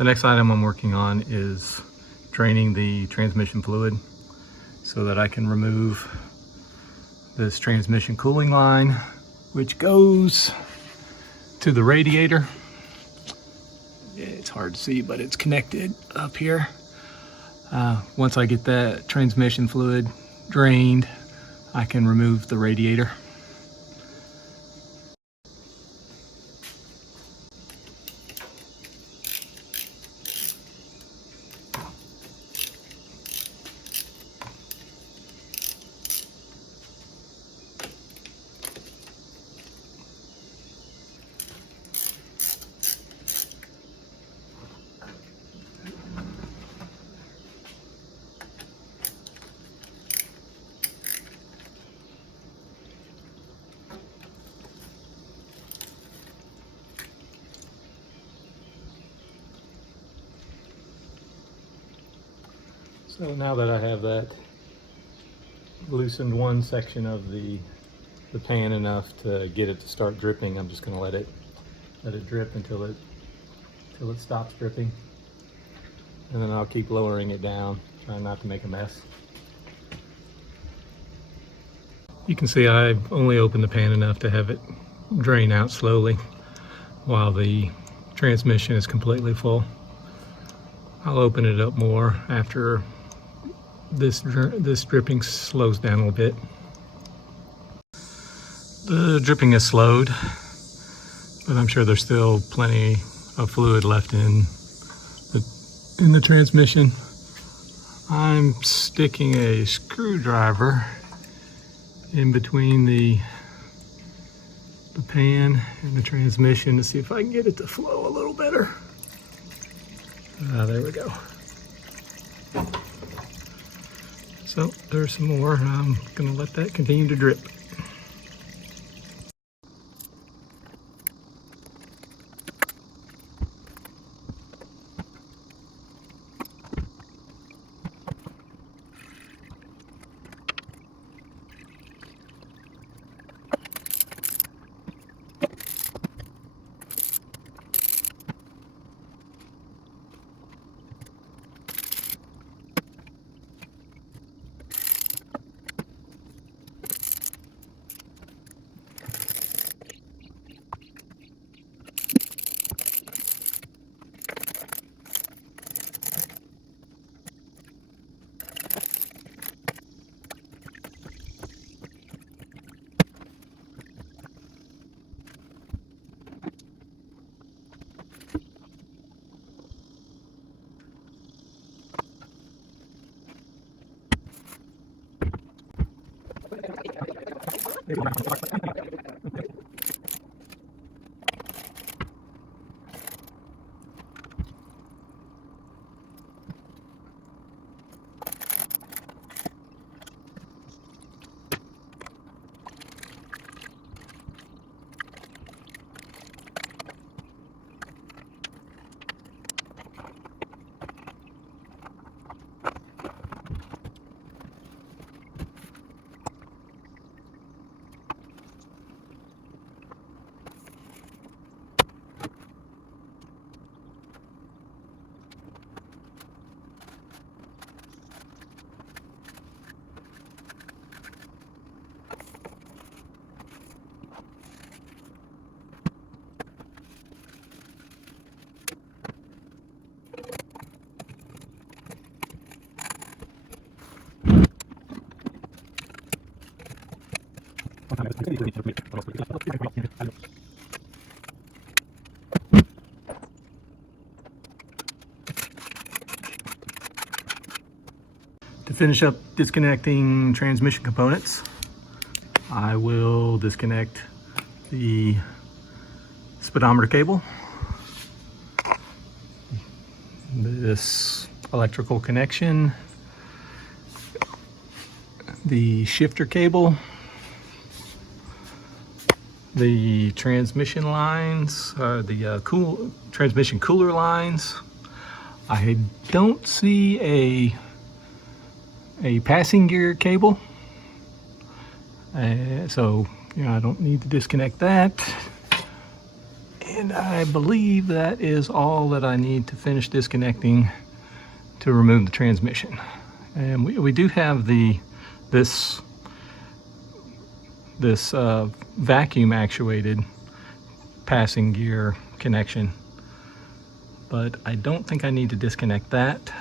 The next item I'm working on is draining the transmission fluid so that I can remove this transmission cooling line, which goes to the radiator. It's hard to see, but it's connected up here. Once I get that transmission fluid drained, I can remove the radiator. So now that I have that loosened one section of the pan enough to get it to start dripping, I'm just going to let it drip until it stops dripping, and then I'll keep lowering it down, trying not to make a mess. You can see I've only opened the pan enough to have it drain out slowly while the transmission is completely full. I'll open it up more after this dripping slows down a little bit. The dripping has slowed, but I'm sure there's still plenty of fluid left in the transmission. I'm sticking a screwdriver in between the pan and the transmission to see if I can get it to flow a little better. There we go. So there's some more. I'm gonna let that continue to drip. To finish up disconnecting transmission components, I will disconnect the speedometer cable, this electrical connection, the shifter cable, the transmission lines, the transmission cooler lines. I don't see a passing gear cable, so I don't need to disconnect that. And I believe that is all that I need to finish disconnecting to remove the transmission. And we do have this vacuum actuated passing gear connection, but I don't think I need to disconnect that.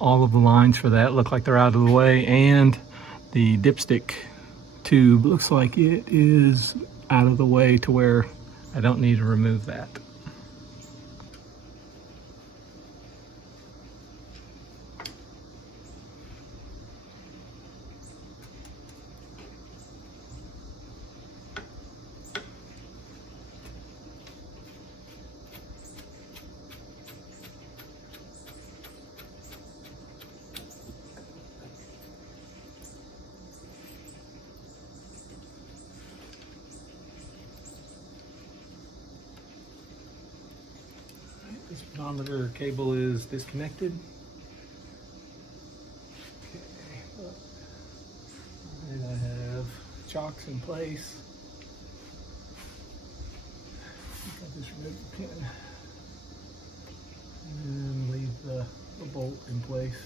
All of the lines for that look like they're out of the way, and the dipstick tube looks like it is out of the way to where I don't need to remove that. This monitor cable is disconnected. Okay. And I have chocks in place. I just remove the pin and leave the bolt in place.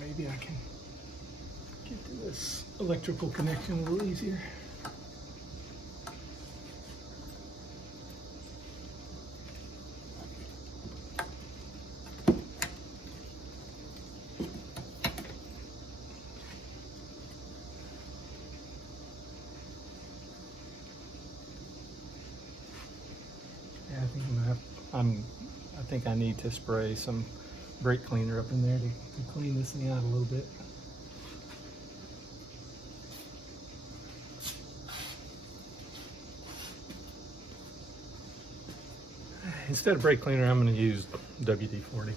Maybe I can get to this electrical connection a little easier. Yeah, I think I need to spray some brake cleaner up in there to clean this thing out a little bit. Instead of brake cleaner, I'm going to use WD-40.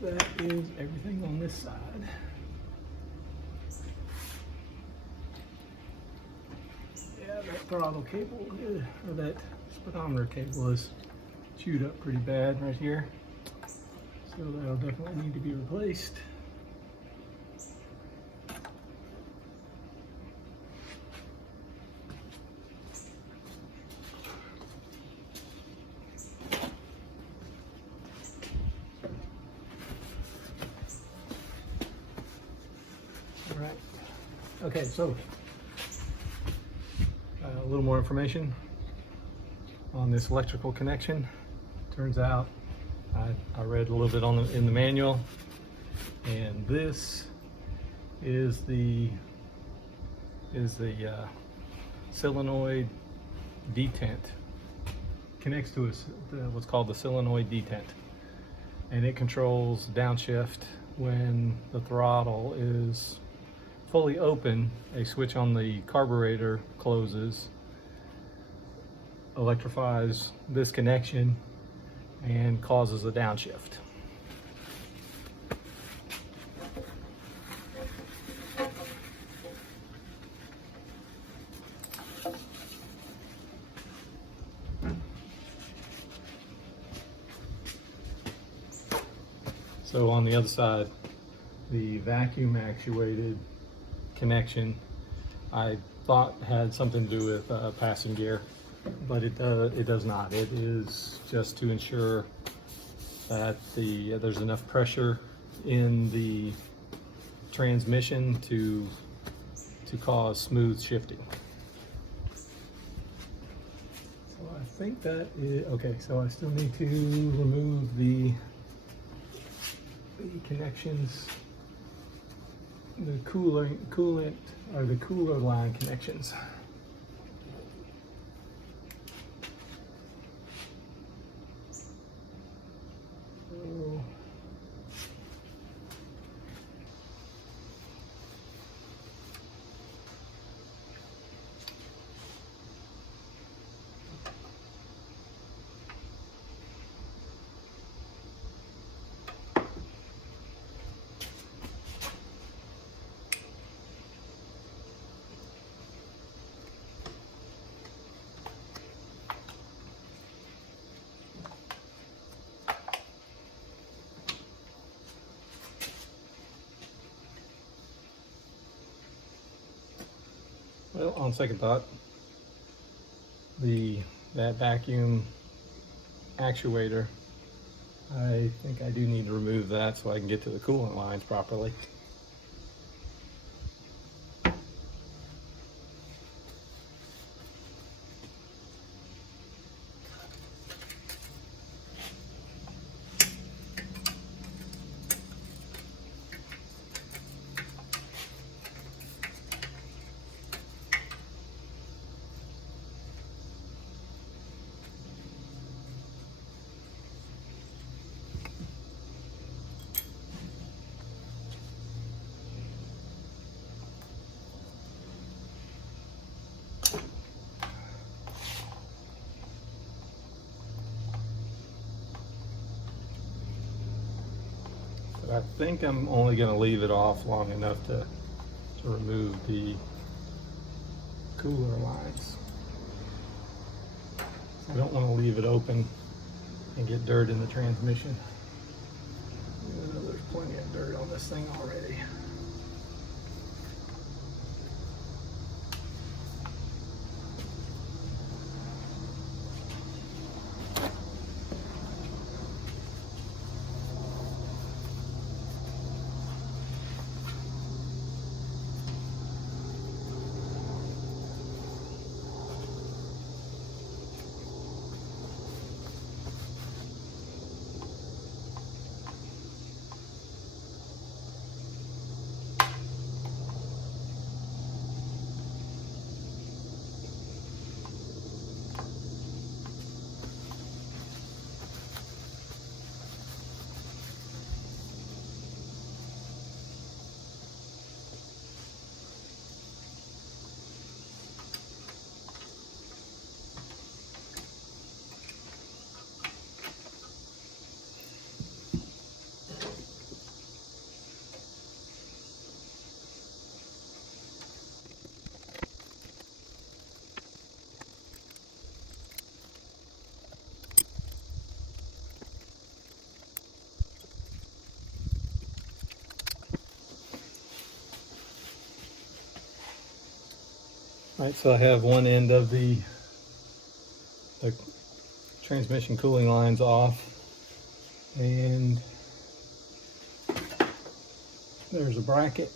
That is everything on this side. throttle cable, or that speedometer cable is chewed up pretty bad right here. So that'll definitely need to be replaced. All right. Okay, so a little more information on this electrical connection. Turns out I read a little bit on in the manual, and this is the solenoid detent. Connects to what's called the solenoid detent, and it controls downshift when the throttle is fully open. A switch on the carburetor closes, electrifies this connection, and causes a downshift. So on the other side, the vacuum actuated connection, I thought had something to do with passing gear, but it does not. It is just to ensure that there's enough pressure in the transmission to cause smooth shifting. So I think that is okay. So I still need to remove the connections, the coolant or the cooler line connections. Well, on second thought, that vacuum actuator, I think I do need to remove that so I can get to the coolant lines properly. I think I'm only going to leave it off long enough to remove the cooler lines. I don't want to leave it open and get dirt in the transmission. Even though there's plenty of dirt on this thing already. Alright, so I have one end of the transmission cooling lines off, and there's a bracket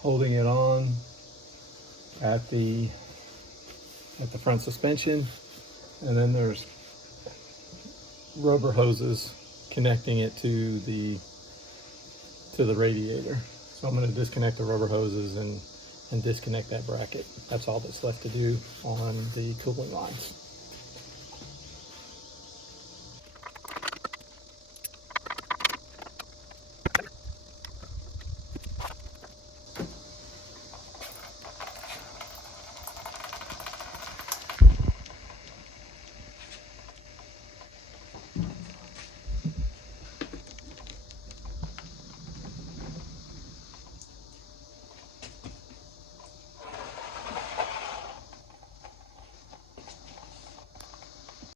holding it on at the front suspension, and then there's rubber hoses connecting it to the radiator. So I'm going to disconnect the rubber hoses and disconnect that bracket. That's all that's left to do on the cooling lines.